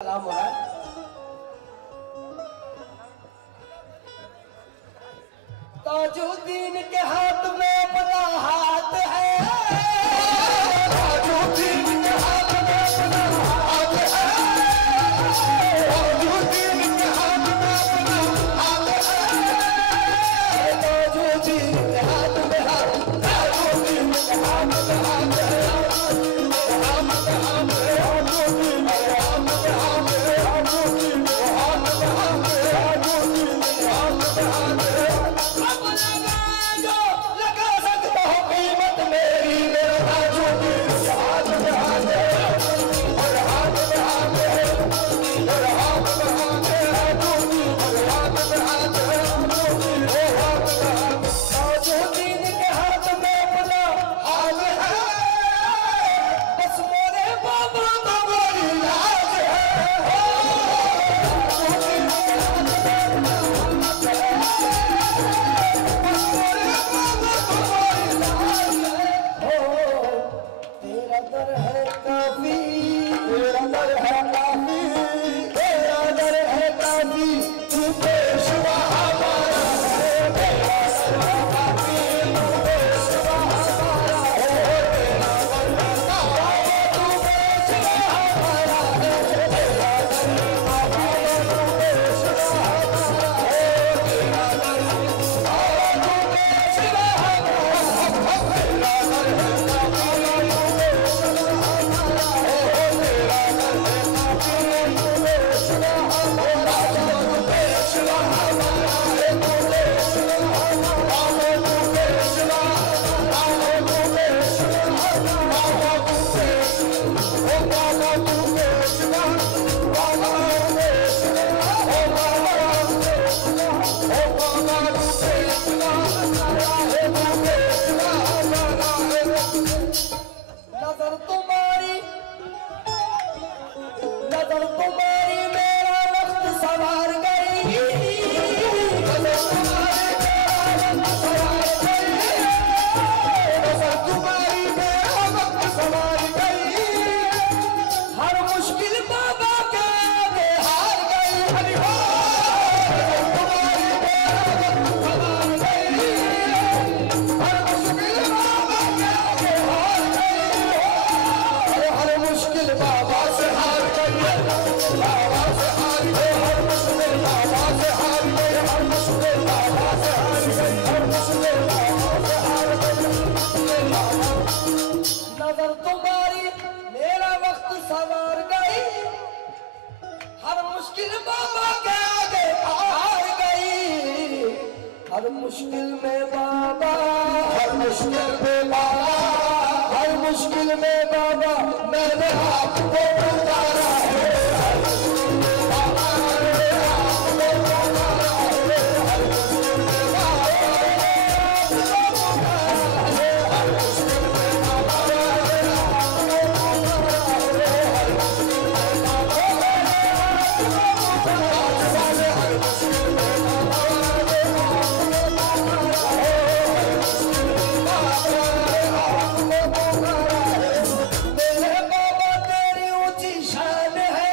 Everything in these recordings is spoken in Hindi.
सलाम हो रहा है। ताजुद्दीन के हाथ में अपना हाथ है, ताजुद्दीन के हाथ में अपना हाथ है, ताजुद्दीन के हाथ में अपना हाथ है, ताजुद्दीन के हाथ में हाथ, ताजुद्दीन के हाथ में हाथ है, मुश्किल में बाबा, हर मुश्किल में बाबा, हर मुश्किल में बाबा मैंने आपको पुकारा है, हर मुश्किल में बाबा मैंने आपको पुकारा है, हर मुश्किल में बाबा आपको पुकारा है, हर मुश्किल में बाबा मैंने आपको पुकारा है, हर मुश्किल में बाबा मैंने आपको पुकारा है, हर मुश्किल में बाबा मेरे बाबा तेरी ऊंची शान है,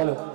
हेलो